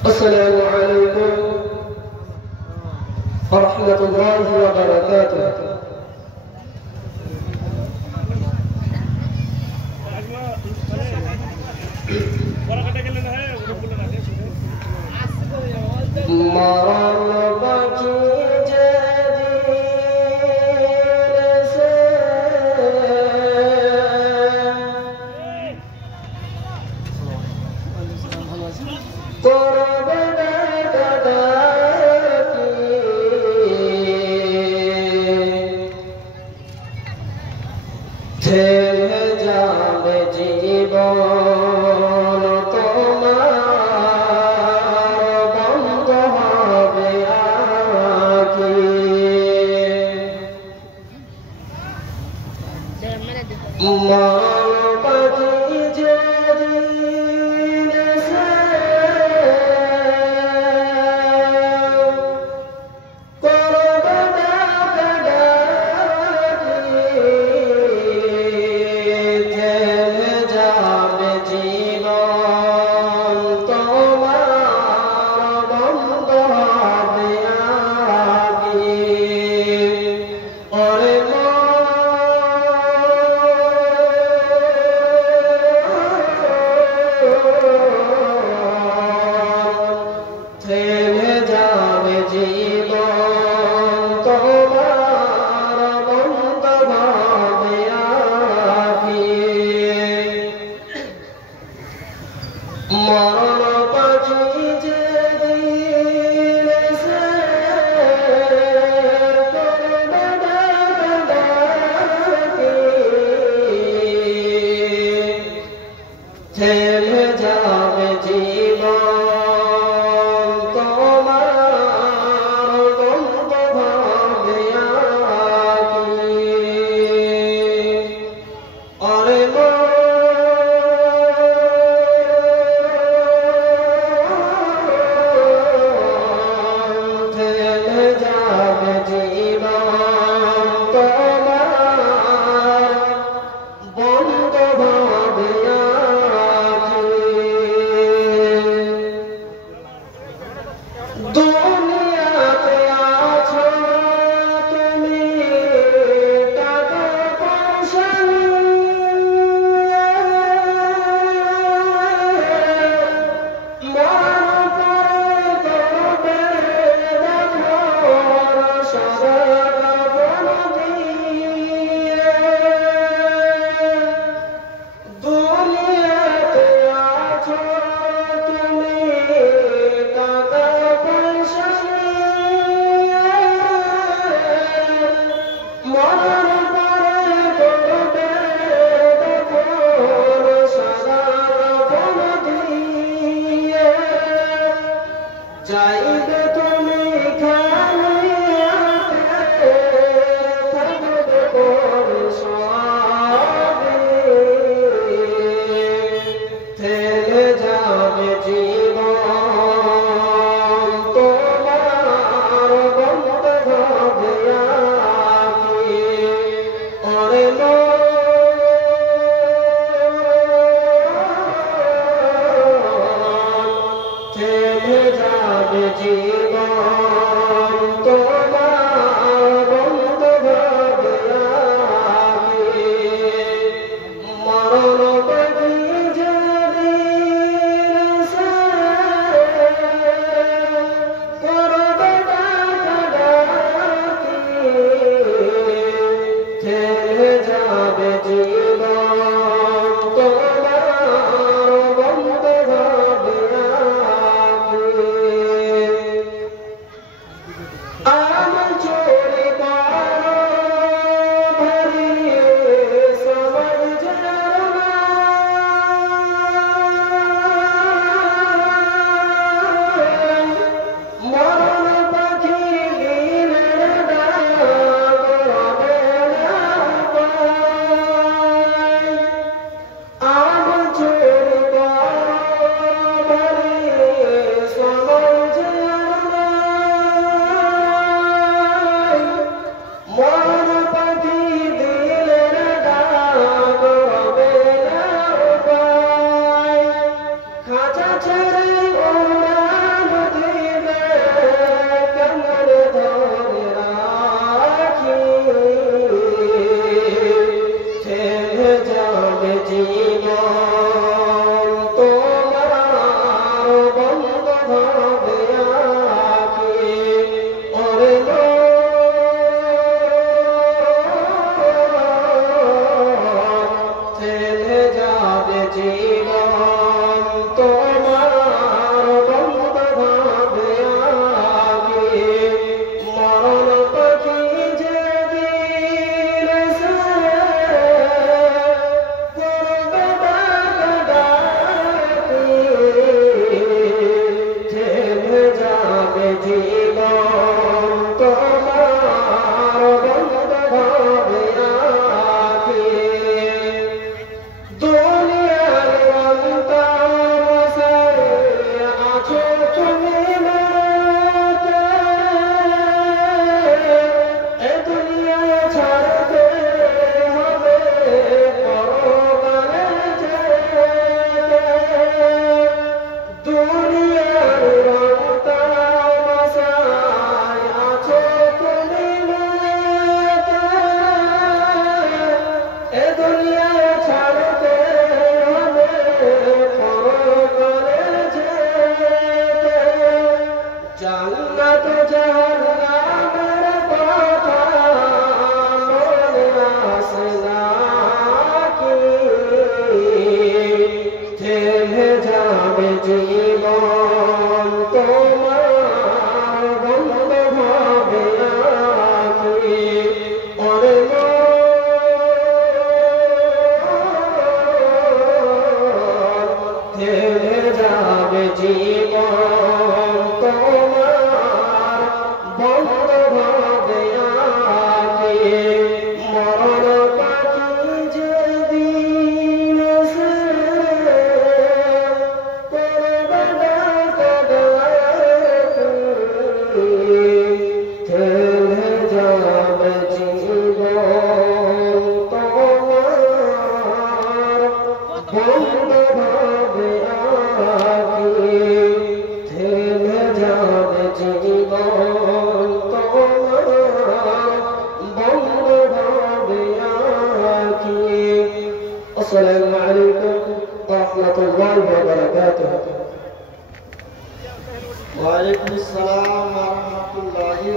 السلام عليكم ورحمة الله وبركاته. থেমে যাবে জীবন তোমার, বন্ধ হবে আঁখি। মরণ পাখি যেদিন সে করবে থেমে যাবে জীবন তোমার, বন্ধ হবে আঁখি। মরণ পাখি যেদিন সে করবে ডাকাডাকি, থেমে যাবে জীবন দুনিয়াতে আছো তুমি টাকা পয়সা নিয়ে, মরণ পরে করবে দাফন সাদা কাফন দিয়ে। দুনিয়াতে আছো তুমি টাকা পয়সা নিয়ে, মরণ পরে করবে দাফন সাদা কাফন দিয়ে। চাইবে তুমি খালি হাতে, থাকবে পরে সবই, থেমে যাবে জীবন তোমার, বন্ধ হবে আঁখি। ওরে থেমে যাবে জীবন তোমার, বন্ধ হবে আঁখি। মরণ পাখি যেদিন সে করবে ডাকাডাকি, থেমে যাবে জীবন তোমার, বন্ধ হবে আঁখি। দুনিয়ার রংটা মাসায় আছো তুমি মনেতে, এ দুনিয়া ছাড়তে হবে পরকালে যেতে। জান্নাত জাহান্নামের কথা মনে আসে নাকি? থেমে যাবে জীবন তোমার, বন্ধ হবে আমি। ওরে থেমে যাবে জীবন তোমার, বন্ধ হবে আমি। মরণ পাখি যেদিন এসে করবে ডাকাডাকি, থেমে যাবে জীবন তোমার, বন্ধ হবে আকি। থেমে যাবে জীবন তোমার, বন্ধ হবে আকি। আসসালামু আলাইকুম ওয়া রাহমাতুল্লাহি ওয়া বারাকাতুহু। ওয়ালাইকুম আসসালাম ওয়া রাহমাতুল্লাহি